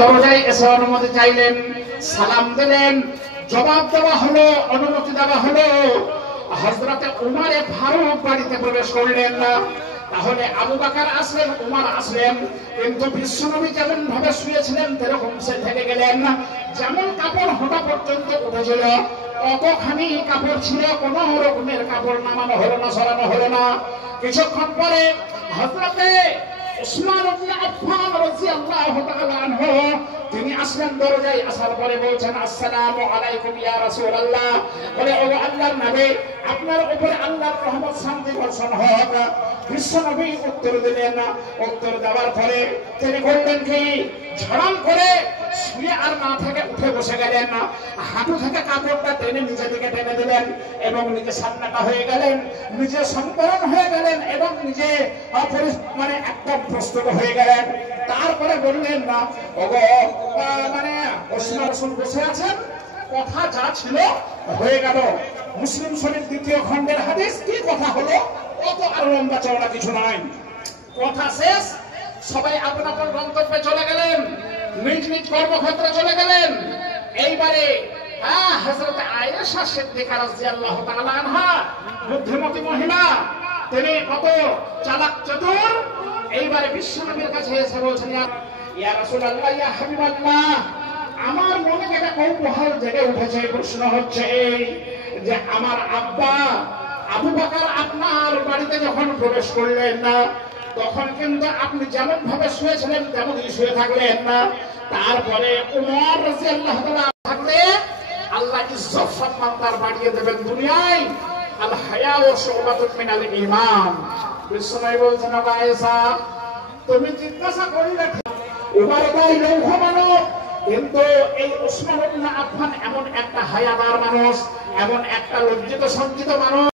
দরজায় এসে অনুমতি চাইলেন, সালাম দিলেন, জবাব দেওয়া হলো, অনুমতি দেওয়া হলো। হযরতে উমরে ফারুক বাড়িতে প্রবেশ করলেন না। তাহলে আবু বকর আসলেন, উমর আসলেন, কিন্তু বিশ্বনবী যেমন ভাবে শুয়েছিলেন তেরকম সে থেকে গেলেন। যেমন কাপড় হোঁটা পর্যন্ত উঠেছিল অতখানি কাপড় ছিল, কোন রকমের কাপড় নামানো হলো না, সরানো হলো না। কিছুক্ষণ পরে হযরতে উসমান ইবনে আফফান রাদিয়াল্লাহু তাআলা আনহু তিনি আসলেন। দরজায় আসার পরে বলছেন, আসসালামু আলাইকুম ইয়া রাসূলুল্লাহ। বলে, ও আল্লাহর নবী, আপনার উপরে আল্লাহর রহমত শান্তি বর্ষণ হোক। বিশ্বনবী উত্তর দিলেন না। উত্তর দেওয়ার পরে তিনি বললেন কি, ঝড়াম করে শুয়ে আর না থেকে উঠে বসে গেলেন না। হাঁটু থেকে কাপড়টা টেনে নিচে দিকে টেনে দিলেন এবং নিজে সামনাটা হয়ে গেলেন, নিজে সম্পূর্ণ হয়ে গেলেন এবং নিজে মানে একদম প্রস্তুত হয়ে গেলেন। তারপরে বললেন না, ওগো মানে ওসমান রাসূল বসে আছেন, কথা যা ছিল হয়ে গেল। মুসলিম শরীফ 2য় খণ্ডের হাদিস। কি কথা হলো? অত আর লম্বা চওড়া কিছু নাই, কথা শেষ। সবাই আপনার গন্তব্যে চলে গেলেন, নিজ নিজ কর্মক্ষেত্রে চলে গেলেন। এইবারে হযরত আয়েশা সিদ্দিকা রাদিয়াল্লাহু তাআলা আনহা, বুদ্ধিমতী মহিলা, তিনি কত চালাক চতুর। এইবারে বিশ্বনবীর কাছে এসে বলছেন, ইয়া রাসূলুল্লাহ, ইয়া হাবিবাল্লাহ, আমার মনে একটা কৌতূহল জেগে উঠেছে। প্রশ্ন হচ্ছে এই যে, আমার আব্বা আবু বকর আপনার বাড়িতে যখন প্রবেশ করলেন না, তখন কিন্তু আপনি যেমন ভাবে শুয়েছিলেন তেমনই শুয়ে থাকলেন না। তারপরে উমর রাদিয়াল্লাহু তাআলা থাকলে আল্লাহ ইজ্জত সম্মান তার বাড়িয়ে দেবেন দুনিয়ায়। আল হায়া ওয়া শুবাতুন মিনাল ঈমান। বিশ্বনবী বলছেন, আয়েশা, তুমি জিজ্ঞাসা করিলে উমর ভাই লৌহ মানব, কিন্তু এই উসমান ইবনে আফফান এমন একটা হায়াদার মানুষ, এমন একটা লজ্জিত সঞ্চিত মানুষ।